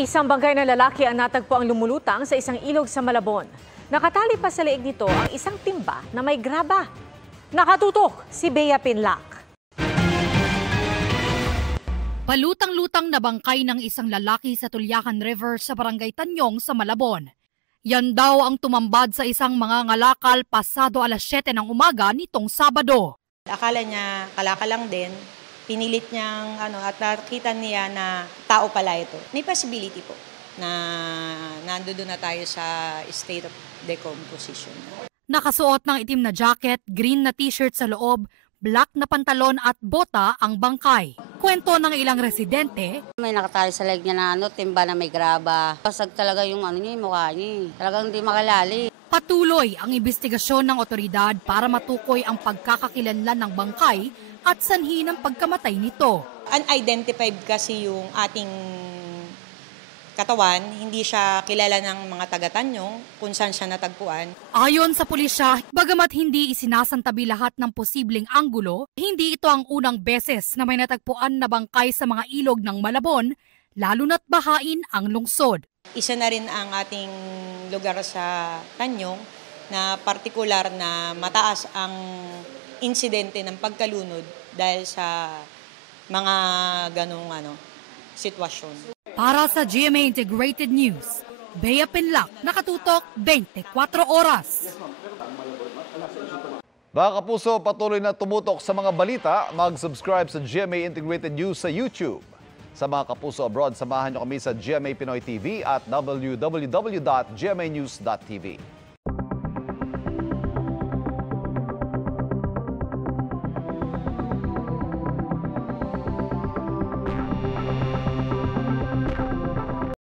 Isang bangkay na lalaki ang natagpo ang lumulutang sa isang ilog sa Malabon. Nakatali pa sa leeg nito ang isang timba na may graba. Nakatutok si Bea Pinlac. Palutang-lutang na bangkay ng isang lalaki sa Tulyakan River sa Barangay Tanyong sa Malabon. Yan daw ang tumambad sa isang mga ngalakal pasado alas 7 ng umaga nitong Sabado. Akala niya kalaka lang din. Pinilit niyang at nakita niya na tao pala ito. May possibility po na nandoon na tayo sa state of decomposition. Nakasuot ng itim na jacket, green na t-shirt sa loob, black na pantalon at bota ang bangkay. Kwento ng ilang residente. May nakatali sa leg niya na timba na may graba. Pasag talaga yung niya, yung mukha niya. Talagang hindi makalali. Patuloy ang investigasyon ng otoridad para matukoy ang pagkakakilanlan ng bangkay at sanhi ng pagkamatay nito. Unidentified kasi yung ating katawan, hindi siya kilala ng mga taga-Tanyong kung saan siya natagpuan. Ayon sa pulisya, bagamat hindi isinasantabi lahat ng posibleng anggulo, hindi ito ang unang beses na may natagpuan na bangkay sa mga ilog ng Malabon, lalo na't bahain ang lungsod. Isa na rin ang ating lugar sa Tanyong na partikular na mataas ang insidente ng pagkalunod dahil sa mga ganong sitwasyon. Para sa GMA Integrated News, Bea Pinlac, nakatutok 24 oras. Mga kapuso, patuloy na tumutok sa mga balita. Mag-subscribe sa GMA Integrated News sa YouTube. Sa mga kapuso abroad, samahan niyo kami sa GMA Pinoy TV at www.gmanews.tv.